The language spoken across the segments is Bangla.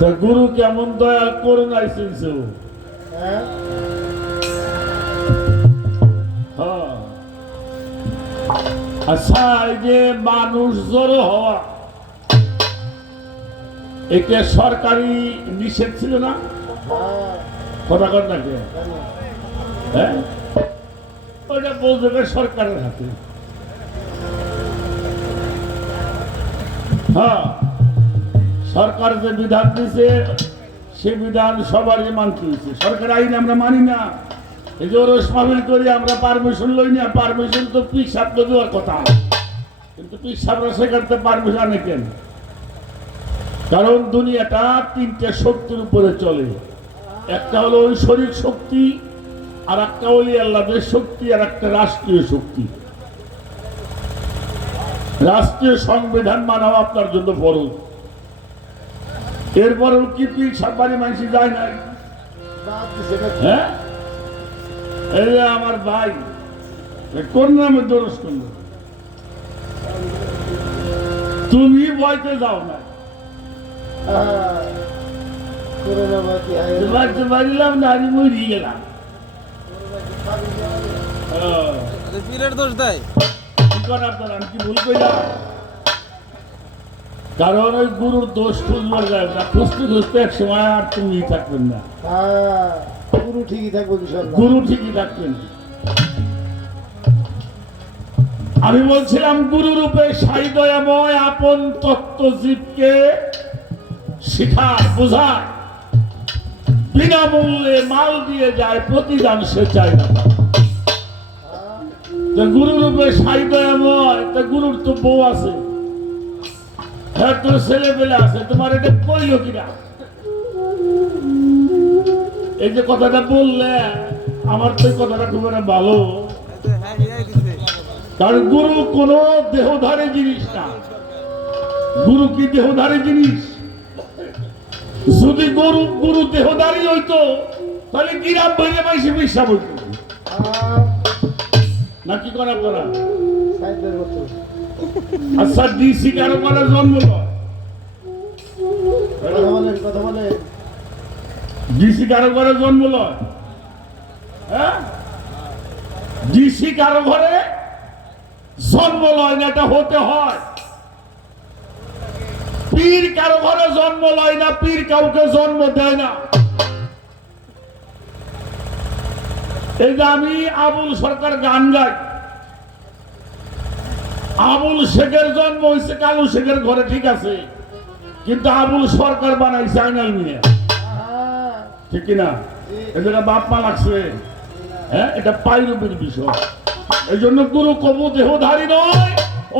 তা গুরু কেমন দয়া করুণাই চিনছে ও হ্যাঁ? হ্যাঁ। আচ্ছা যে মানুষ জড়ো হওয়া একে সরকারি নিষেধ ছিল না? হ্যাঁ। কথা কর না কে? হ্যাঁ? ওইটা বলতে সরকারের হাতে? হ্যাঁ। সরকার যে বিধান দিছে, সে বিধান সবারই মানতে হয়েছে সরকার আইন আমরা মানি না। এই যে ওরস মাহফিল করি, আমরা পারমিশন লই না। পারমিশন তো পিসাব তো দেওয়ার কথা। কিন্তু পিসাবরা সেখানে পারমিশন আনে কেন? কারণ দুনিয়াটা তিনটে শক্তির উপরে চলে। একটা হলো ঐশ্বরিক শক্তি, আর একটা হলি আল্লাহের শক্তি, আর একটা রাষ্ট্রীয় শক্তি। রাষ্ট্রীয় সংবিধান মানাও আপনার জন্য ফরজ। এরপরেও কি পীর সাব্বানি মানুষ যায় নাই? হ্যাঁ? এই যে আমার ভাই কোন নামে দোষ করল? তুমি বইতে যাও না বাড়তে পারিলাম না আমি মরি গেলাম। পীরের দোষ দেয়। কি আপনারা? আমি কি ভুল কইলাম? কারণ ওই গুরুর দোষ খুঁজবার যায় না। খুঁজতে খুঁজতে এক সময় আর তুমি থাকবেন না। হ্যাঁ পুরো ঠিকই থাকব ইনশাল্লাহ। গুরু ঠিকই থাকবেন। আমি বলছিলাম গুরু রূপে সাই দয়াময় আপন তত্ত্ব জীবকে শিখায় বোঝায়। বিনামূল্যে মাল দিয়ে যায় প্রতিদান সে চায় না। তা গুরু রূপে সাই দয়াময় তা গুরুর তো বউ আছে। হ্যাঁ তোর ছেলে পেলে আছে, তোমার এটা কিনা? এই যে কথাটা বললে, আমার তো কথাটা খুব একটা ভালো। কারণ গুরু কোন দেহধারী জিনিস না। গুরু কি দেহধারী জিনিস? যদি গরু, গুরু দেহধারী হইতো, তাহলে গিরাম ভেঙে পাইছে বিশ্বাস হইতো হ্যাঁ না কি করা করা? আচ্ছা ডিসি কারও করে জন্ম ডিসি কারও ঘরে জন্ম লয়। হ্যাঁ? ডিসি কারও ঘরে জন্ম লয় না, এটা হতে হয়। পীর কারও ঘরে জন্ম লয় না, পীর কাউকে জন্ম দেয় না। এই যে আমি আবুল সরকার গান গাই। আবুল শেখের জন্ম হয়েছে কালু শেখের ঘরে, ঠিক আছে। কিন্তু আবুল সরকার বানাইছে আইনাল হ্যাঁ ঠিক কিনা? এটা বাপ মা লাগছে। হ্যাঁ এটা পাইরূপের বিষয়। এই জন্য গুরু কবু দেহধারী নয়,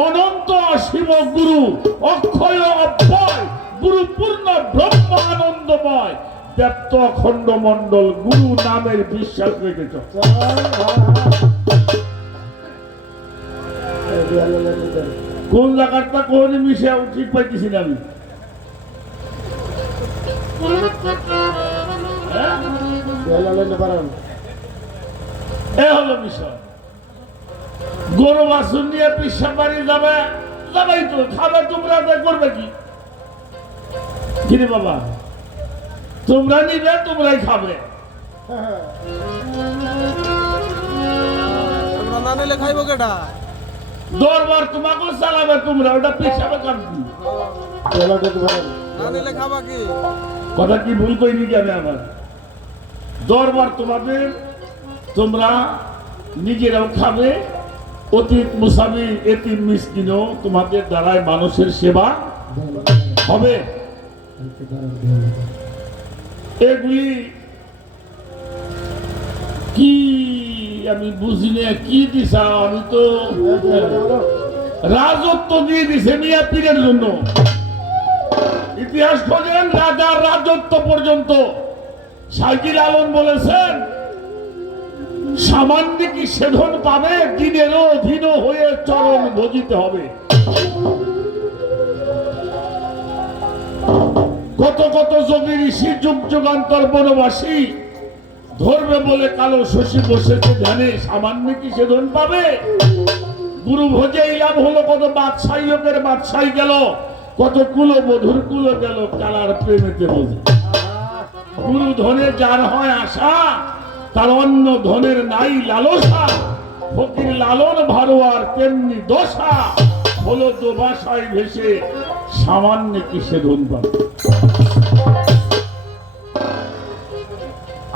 অনন্ত শিব গুরু, অক্ষয় অব্যয়, গুরুপূর্ণ ব্রহ্ম আনন্দময় ব্যপ্ত অখণ্ড মণ্ডল গুরু নামের বিশ্বাস রেখেছ। কোন জায়গাটা কোন মিশে ঠিক পাইতেছি না আমি? এ হলো বিষয় গরু বাছুর নিয়ে পিসা বাড়ি যাবে, যাবেই তো, খাবে তোমরা করবে কি? কিরে বাবা? তোমরা নিবে, তোমরাই খাবে। না নিলে খাইবো কেটা দরবার তোমাকে চালাবে তোমরা ওটা পেশাবে কাম কি? কি? কথা কি ভুল করিনি জানে আমার দরবার তোমাদের তোমরা নিজেরাও খাবে অতীত মুসাবি এতিম মিসকিনও তোমাদের দ্বারায় মানুষের সেবা হবে। এগুলি কি আমি বুঝি না কি দিছা, আমি তো রাজত্ব দিয়ে দিছে মিয়া পীরের জন্য। ইতিহাস খোঁজেন রাজার রাজত্ব পর্যন্ত। সাইকির আলম বলেছেন, সামান্য কি সেধন পাবে দিনেরও অধীন হয়ে চরণ ভজিতে হবে। কত কত যোগী ঋষি যুগ যুগান্তর বনবাসী ধরবে বলে কালো শশী বসেছে ধ্যানে সামান্য কি সেধন পাবে? গুরু ভোজে লাভ হলো, কত বাদশাহী লোকের বাদশাহী গেল, কত কুলো বধুর কুলো গেল কালার প্রেমেতে বোঝে গুরু ধনে যার হয় আশা, তার অন্য ধনের নাই লালসা। ফকির লালন ভারোয়ার তেমনি দশা। হলো দোবাসায় ভেসে সামান্য কিসে ধন পাবে।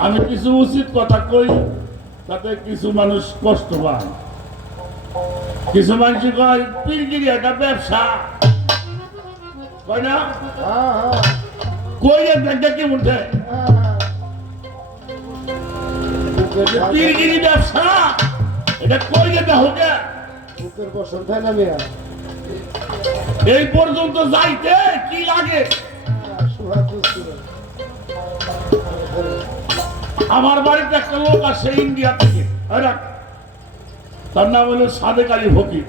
আমি কিছু উচিত কথা কই তাতে কিছু মানুষ কষ্ট পায়। কিছু মানুষ কয় পিরগিরি একটা ব্যবসা। কয় না? কই একটা কি উঠে? পীরগিরি ব্যবসা? এটা কই যেতে হয় এই পর্যন্ত যাইতে কি লাগে? আমার বাড়িতে একটা লোক আসে ইন্ডিয়া থেকে। তার নাম হলো সাদেক আলী করেছে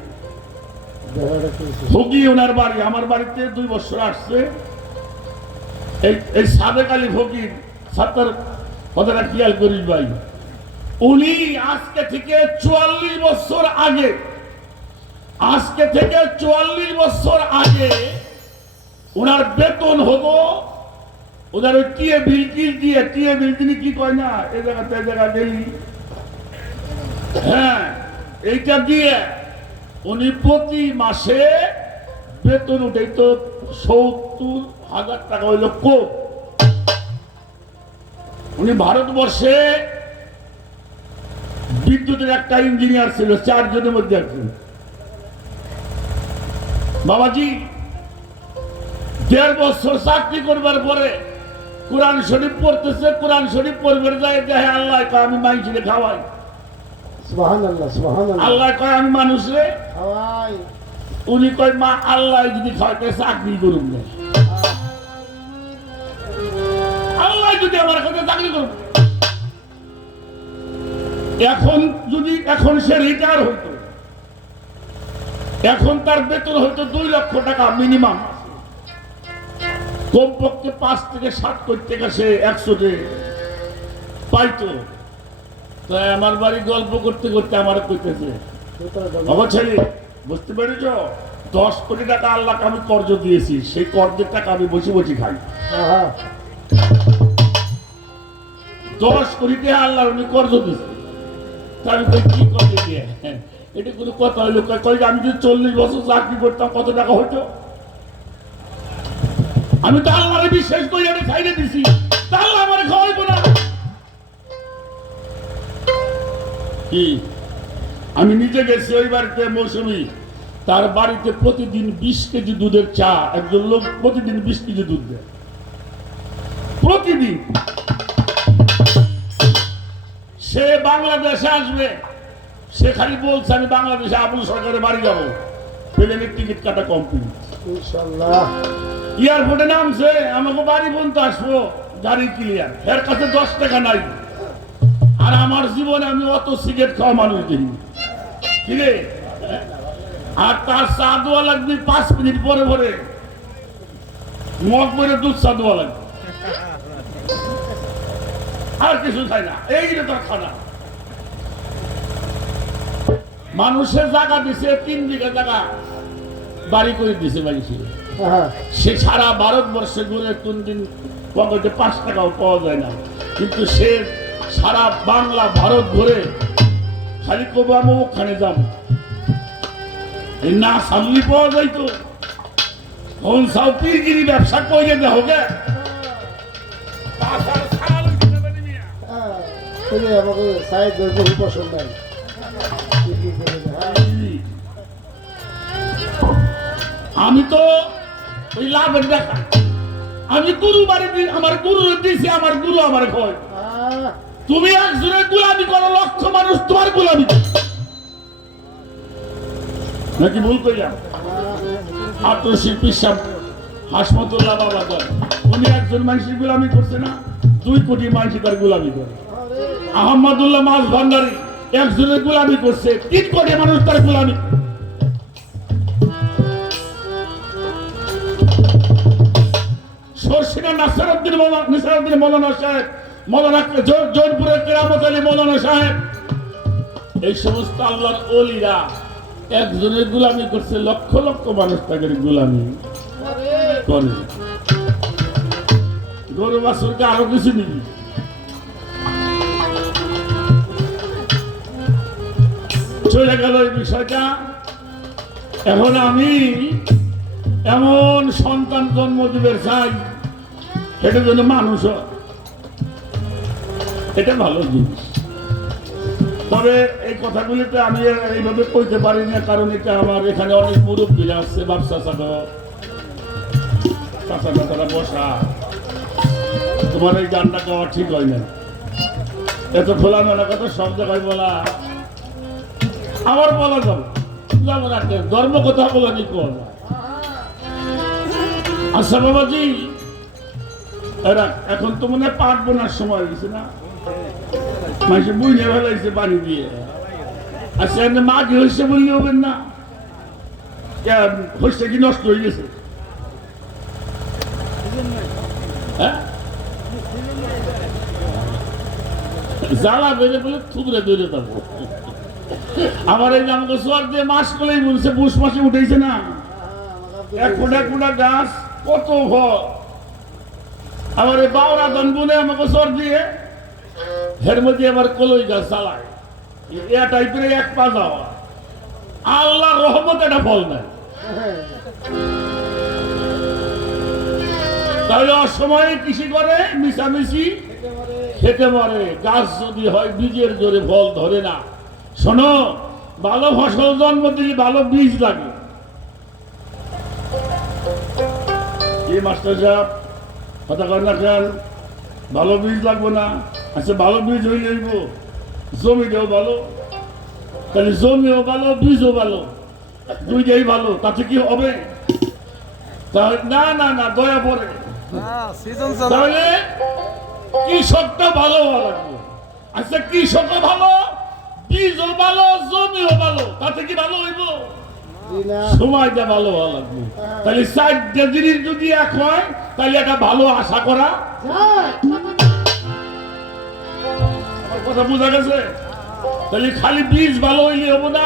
ফকি ওনার বাড়ি। আমার বাড়িতে দুই বছর আসছে। এই সাদেক আলী ফকির, সাত্তার কথাটা খেয়াল করিস ভাই। উনি আজকে থেকে চুয়াল্লিশ বছর আগে, আজকে থেকে চুয়াল্লিশ বছর আগে ওনার বেতন হব ওদের দিয়ে, টিয়ে বিল তিনি কি কয় না? এ জায়গাতে এ জায়গা গেলি হ্যাঁ এইটা দিয়ে উনি প্রতি মাসে বেতন উঠে তো সত্তর হাজার টাকা হইল কোপ উনি ভারতবর্ষে বিদ্যুতের একটা ইঞ্জিনিয়ার ছিল, চারজনের মধ্যে একজন। বাবাজি, দেড় বছর চাকরি করবার পরে কোরআন শরীফ পড়তেছে কোরআন শরীফ পড়বে যায় দেখে আল্লাহ কয় আমি মানুষকে খাওয়াই। আল্লাহ কয় আমি মানুষরে হাওয়াই উনি কয় মা আল্লাহ যদি খাওয়াইতে চাকরি করুন না আল্লাহ যদি আমার কাছে চাকরি করুন এখন যদি এখন সে রিটায়ার হইতো এখন তার বেতন হয়তো দুই লক্ষ টাকা মিনিমাম কমপক্ষে পাঁচ থেকে কোটি টাকা সে একশোতে পাইতো। তাই আমার বাড়ি গল্প করতে করতে আমার কইতেছে বাবা ছেলে বুঝতে পেরেছ? দশ কোটি টাকা আল্লাহকে আমি কর্জ দিয়েছি সেই কর্জের টাকা আমি বসে বসে খাই। দশ কোটি টাকা আল্লাহ আমি কর্জ দিয়েছি। আমি কি কর্জ দিয়ে? এটা কোনো কথা হইল। কয় আমি যদি চল্লিশ বছর চাকরি করতাম কত টাকা হতো আমি তো আল্লাহরে বিশ্বাস করি, আমি খাইতে দিছি। আল্লাহ আমার খাওয়াইবো না। কি? আমি নিজে গেছি ওই বাড়িতে মৌসুমি। তার বাড়িতে প্রতিদিন বিশ কেজি দুধের চা, একজন লোক প্রতিদিন বিশ কেজি দুধ দেয়। প্রতিদিন। সে বাংলাদেশে আসবে। সে খালি বলছে, আমি বাংলাদেশে আবুল সরকারের বাড়ি যাব। প্লেনের টিকিট কাটা কমপ্লিট। ইনশাআল্লাহ। এয়ারপোর্টে নামছে, আমাকে বাড়ি পর্যন্ত আসব। গাড়ি ক্লিয়ার এর কাছে দশ টাকা নাই। আর আমার জীবনে আমি অত সিগারেট খাওয়া মানুষ দেখি কি রে? আর তার চা দেওয়া লাগবে পাঁচ মিনিট পরে পরে। মগ করে দুধ চা দেওয়া লাগবে। আর কিছু চাই না। এই রে তার খানা। মানুষের জায়গা দিছে, তিন বিঘা জায়গা। বাড়ি করে দিছে মানুষের আহা সে সারা ভারতবর্ষে ঘুরে কোন দিন পকেটে পাঁচ টাকাও পাওয়া যায় না। কিন্তু সে সারা বাংলা ভারত ঘুরে খালি কবো আমি ওখানে যাব না সামলি পাওয়া যাইতো কোন সাউপিরগিরি ব্যবসা করে যেতে হবে। আমাকে পছন্দ নাই হ্যাঁ। আমি তো ওই লাভের দেখা আমি গুরু আমার গুরু দিয়েছি আমার গুরু আমার কয় তুমি একজনের গোলামি করো লক্ষ মানুষ তোমার গোলামি নাকি ভুল আত্মশিল্পী হাসমতুল্লাহ বাবা কয় উনি একজন মানুষের গোলামি করছে না দুই কোটি মানুষ তার গোলামি করে। আহমদুল্লাহ মাছ ভান্ডারী একজনের গোলামি করছে তিন কোটি মানুষ তার গোলামি সর্ষিনা নাসারুদ্দিন নিসারুদ্দিন মৌলানা সাহেব। মৌলানা জো- জৌনপুরের কেরামত আলী মৌলানা সাহেব। এই সমস্ত আল্লাহর অলিরা একজনের গোলামি করছে, লক্ষ লক্ষ মানুষ তাদের গোলামি করে। গরু বাছুরকে আরও কিছু নিবি চলে গেল এই বিষয়টা। এখন আমি এমন সন্তান জন্ম দিবে চাই এটা যেন মানুষ এটা ভালো জিনিস। তবে এই কথাগুলিতে আমি এইভাবে কইতে পারি না, কারণ এটা আমার এখানে অনেক মুরব্বীরা আসছে ব্যবসা চাচারা বসা। তোমার এই গানটা গাওয়া ঠিক হয় না এত খোলা মেলা কথা সব জায়গায় বলা। আমার বলা যাবে। যাব? ধর্ম কথা বলা নি কোন আচ্ছা বাবাজি। এখন তো মনে হয় পাট বোনার সময় হয়েছে না। মাসে বুঝে ফেলাইছে পানি দিয়ে। আচ্ছা এমনি মাঘে হয়েছে বললে হবেন না? হচ্ছে কি নষ্ট হয়ে গেছে? হ্যাঁ? জ্বালা বেড়ে বলে থুবড়ে বেড়ে দেবো আমার এই আমাকে সোয়ার দিয়ে মাস করলেই বলছে বুস মাসে উঠেছে না। এক ফোটা ফোটা গাছ, কত ফল। আমার এই বাউরা ধান বুনে আমাকে সর দিয়ে। এর মধ্যে আমার কলই গাছ চালায় এ টাইপের এক পা যাওয়া। আল্লাহ রহমত এটা ফল নেয় তাহলে অসময়ে কৃষি করে, মিশামিশি খেতে মরে। গাছ যদি হয় বীজের জোরে ফল ধরে না। শোনো, ভালো ফসল জন্ম দিলে ভালো বীজ লাগে। এই মাস্টার সাহেব কথা কর না খেয়াল ভালো বীজ লাগবো না। আচ্ছা ভালো বীজ হইলে হইব। জমিটাও ভালো। তাহলে জমিও ভালো বীজও ভালো। দুইটাই ভালো তাতে কি হবে? তাহলে না না না দয়া হ্যাঁ সিজন তাহলে কৃষকটা ভালো হওয়া লাগবে। আচ্ছা কৃষকও ভালো বীজও ভালো জমিও ভালো তাতে কি ভালো হইব? সময়টা ভালো হওয়া লাগবে। তাহলে চারটা জিনিস যদি এক হয় তাহলে একটা ভালো আশা করা। কথা বোঝা গেছে? তাহলে খালি বীজ ভালো হইলে হবে না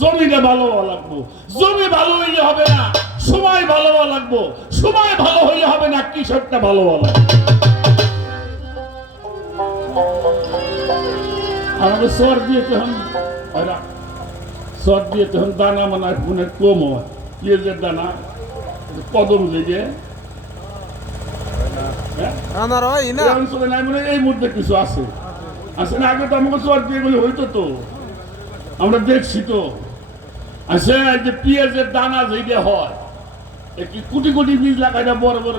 জমিটা ভালো হওয়া লাগবো। জমি ভালো হইলে হবে না সময় ভালো হওয়া লাগবো। সময় ভালো হইলে হবে না কৃষকটা ভালো হওয়া লাগবে। আমাকে সর দিয়ে তখন হয় না। সর দিয়ে তখন দানা মানে কোনে কম হয় পেঁয়াজের দানা কদম না এই অঞ্চলে নাই মানে এই মুহূর্তে কিছু আছে না আগে তো আমাকে চোয়ার দিয়ে বলে হইতো তো আমরা দেখছি তো এই যে পেঁয়াজের দানা যেটা হয় এ কি কোটি কোটি বীজ লাগাই না বড় বড়?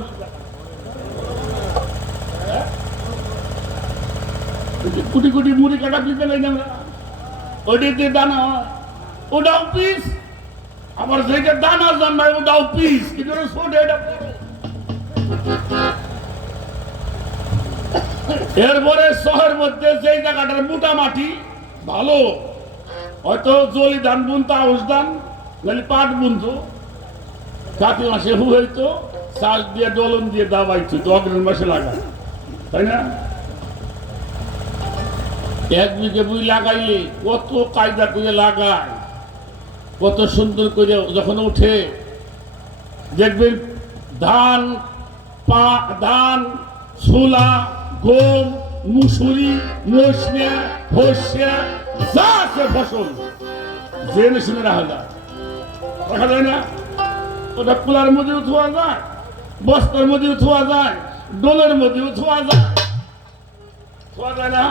কোটি কোটি মুড়ি কাটা বীজ লাগাই না আমরা ওইটা দিয়ে দানা হয় ওটাও পিস আবার যেটা দানা জন্মায় ওটাও পিস কিন্তু ওটা এটা এরপরে শহরের মধ্যে যেই জায়গাটার মোটা মাটি, ভালো। হয়তো জলি ধান বুনতো আউশ ধান নাহলে পাট বুনতো। কাতি মাসে হু হইতো চাষ দিয়ে, দলন দিয়ে দাবাইতো, তো অগ্রহণ মাসে লাগায়। তাই না? এক বিঘে বুই লাগাইলে কত কায়দা করে লাগায়? কত সুন্দর করে যখন ওঠে, দেখবেন ধান, পা, ধান, ছোলা, গম, মুসুরি মসনে হসিয়া যা আছে ফসল। জেনে শুনে রাখা যায়। রাখা যায় না? ওটা কুলার মধ্যেও থোয়া যায়, বস্তার মধ্যেও থোয়া যায়, ডোলের মধ্যেও থোয়া যায়। থোয়া যায় না?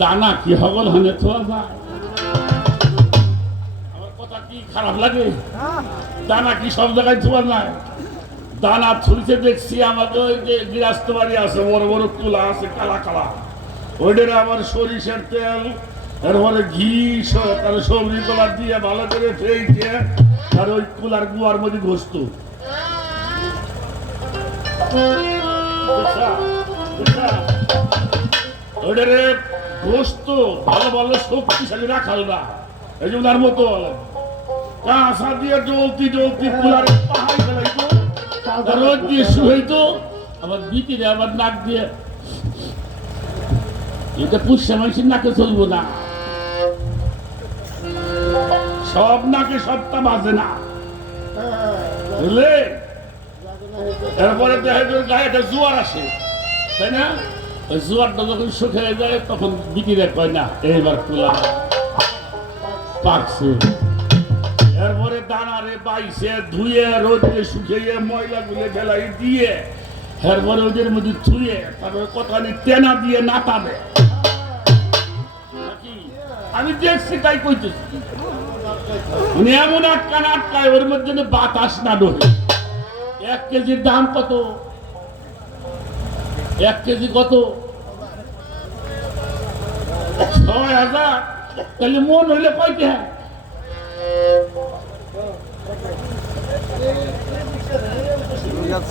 দানা কি হগল হানে থোয়া যায়। খারাপ লাগে। দানা কি সব জায়গায় থোয়া যায় দানা ছুরিতে দেখছি আমাকে ওই যে গৃহস্থ বাড়ি আছে, বড় বড় তুলা আছে, কালা কালা। ওইটার আবার সরিষার তেল এরপরে ঘি তার সবজি দিয়ে ভালো করে ওই কুলার গুয়ার মধ্যে ওইটারে ভালো ভালো, শক্তিশালী রাখাল না। এই জন্য আর মতো দিয়ে আবার নাক চলবো না। সব সবটা না। এরপরে দেখা গায়ে একটা জোয়ার আসে। তাই না? জোয়ারটা যখন শুকিয়ে যায়, তখন বিক্রিরে কয়, না, এইবার তুলা পাকছে। দানারে বাইছে ধুয়ে, রোদে শুকিয়ে ময়লা গুলে বেলাই দিয়ে এরপরে ওদের মধ্যে ধুয়ে তারপরে কতখানি তেনা দিয়ে নাতাবে। আমি দেখছি, তাই কইতেছি। উনি এমন আটকান আটকায়, ওর মধ্যে বাতাস না ঢোকে। এক কেজির দাম কত? এক কেজি কত? ছয় হাজার? তাহলে মন হইলে কয়তে হয়।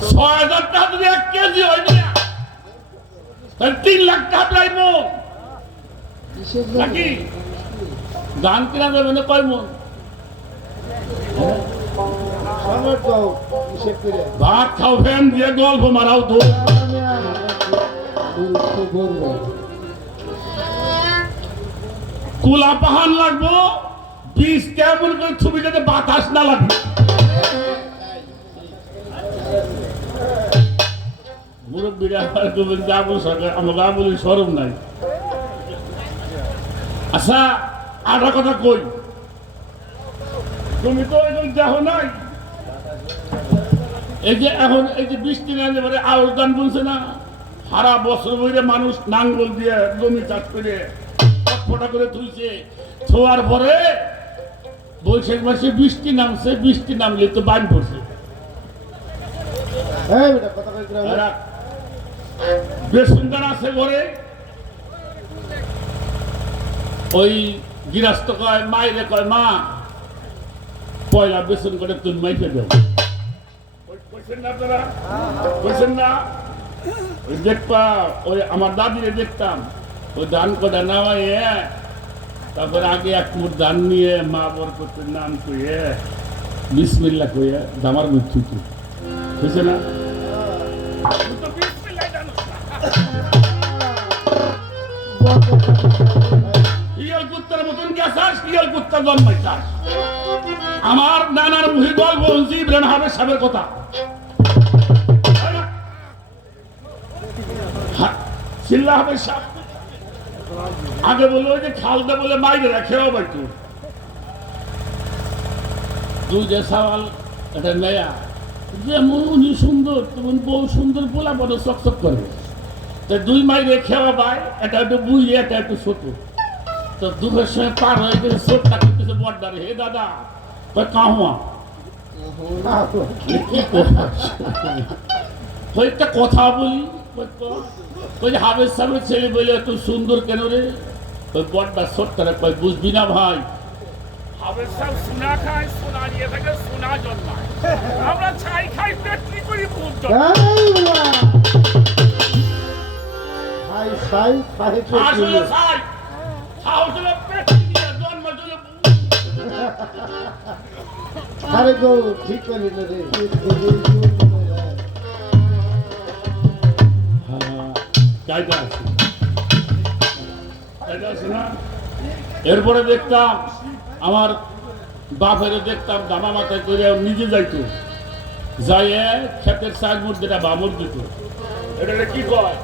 ছয় এক কেজি হয় তিন লাখ ধান কিনা কয় ভাত খাও দিয়ে গল্প মারাও তো। কুলা পাহান লাগবো, বীজ কেমন করে ছবি যাতে বাতাস না লাগে মুরব্বীরা আবার বলবেন আবুল সরকার আমাকে আবুলের সরম নাই। আচ্ছা আটা কথা কই? তুমি তো এখন দেখো নাই। এই যে এখন এই যে বৃষ্টি না বলছে না সারা বছর বইরে মানুষ নাঙ্গল দিয়ে জমি চাষ করে ফটা করে তুলছে। ছোয়ার পরে বৈশাখ মাসে বৃষ্টি নামছে বৃষ্টি নামলে তো বান পড়ছে। কথা কই গ্রামে এরা বেসন গান আছে ঘরে। ওই গৃহস্থ কয় মাইরে কয়, মা, পয়লা বেসন করে তুমি মাইকে ওই দেখবা ওই আমার দাদিরে দেখতাম। ওই ধান কটা তারপরে আগে এক ধান নিয়ে মা নাম না? ইয়ল কুত্তা জন্মাইছাস আমার নানার মুহি গল্প শুনছি ইব্রাহিম হাবের সাহেবের কথা। চিল্লা হবে সাহেব আগে বলল যে খালদা বলে মাইরে রাখেও বাইতু। দুই যে সওয়াল, এটা উনি সুন্দর বউ সুন্দর, পোলা বড় চকচক করে। দুই মাইরে খেওয়া পায়, এটা একটু বুঝে এটা একটু ছোট। তো দুধের সঙ্গে পার হয়ে গেছে চোটটা করতেছে বড্ডারে হে দাদা কই কাহুয়া কথা? কই একটা কথা বলি কই হাবের সাহেবের ছেলে বলে এত সুন্দর কেন রে? ওই বড্ডা ছোট্টারে কই বুঝবি না ভাই? হাবের সাহেব সোনা খায় সোনা নিয়ে থাকে সোনা জন্মায়। আমরা ছাই খাই করি আসলে আরে গো, ঠিক করে আছে না এরপরে দেখতাম, আমার বাপের দেখতাম দামা মাথায় করে নিজে যাইতো। যাইয়ে ক্ষেতের সাইড মুর্দিটা বামর দিত। এটা কি কয়?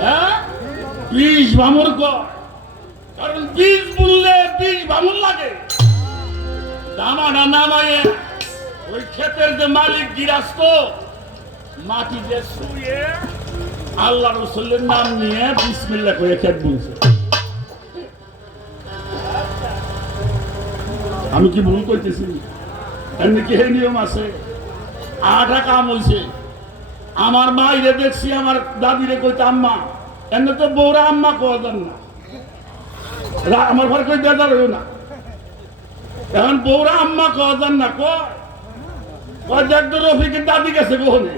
হ্যাঁ? বীজ বামর কয়। কারণ বীজ বুনলে বীজ লাগে। নামাইয়ে ওই ক্ষেতের যে মালিক গিরাস্ত মাটি যে শুয়ে আল্লাহ রসুল্লের নাম নিয়ে বিসমিল্লা করে বুনছে। আমি কি ভুল করতেছি এমনি কি নিয়ম আছে? আটা কাম হয়েছে আমার মাইরে দেখছি, আমার দাদিরে কইতে, আম্মা এমনি তো বৌরা আম্মা কওয়া না। আমার ঘরে কই দেদার হইও না। এখন বৌরা আম্মা যান না, কয়? কয় দেখ তো রফিকের দাদি গেছে কোহনে।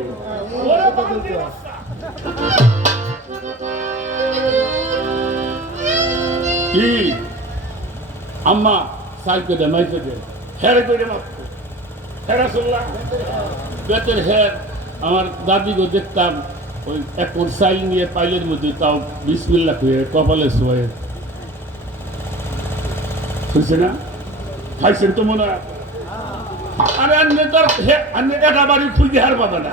কি? আম্মা সাইকে দে, মাইকে দে। হেরে করে। মারতো হেরা শুনলাম বেতের হের আমার দাদিকে দেখতাম, ওই এক কোন সাইল নিয়ে পাইলের মধ্যে তাও বিসমিল্লা করে কপালে শোয়ে শুনছে না? খাইছেন তো মনে আরে আন্নে তোর হে, আন্নে এটা বাড়ি খুঁজে হার পাবে না।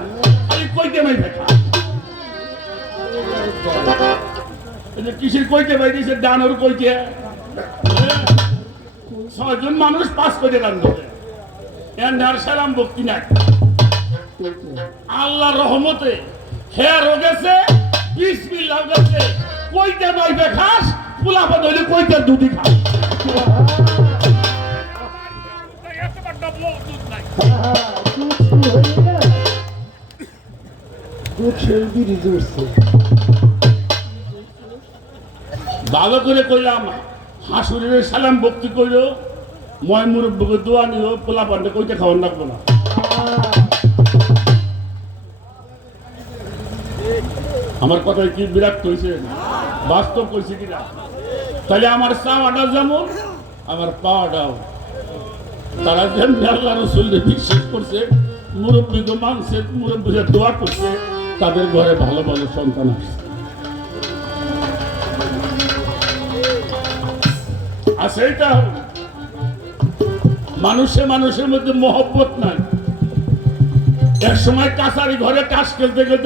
কইতে মাই দেখা। কিসের কইতে কইতে। হ্যাঁ? ছয়জন মানুষ পাস করে সালাম ভক্তি নাই। আল্লাহ রহমতে হেয়ারও গেছে কইতে নয় বেখাস পোলাপা ধরে কইতে দুধি খাস। ভালো করে কইলাম, হাসুরের সালাম ভক্তি কইল ময় মুরব্বকে দোয়া নিও পোলা পান্ডে কইতে খাওয়ার লাগবো না। আমার কথায় কি বিরাট কইছে বাস্তব কইছে কিনা? তাহলে আমার চাওয়াটা যেমন, আমার পাওয়াটাও। তারা যেমন আল্লাহ রসুলকে বিশ্বাস করছে, মুরব্বীকে মানছে, মুরব্বীকে দোয়া করছে, তাদের ঘরে ভালো ভালো সন্তান আসছে। আর সেইটা মানুষে মানুষের মধ্যে মহব্বত নাই। এক সময় কাছারি ঘরে কাজ খেলতে খেলতে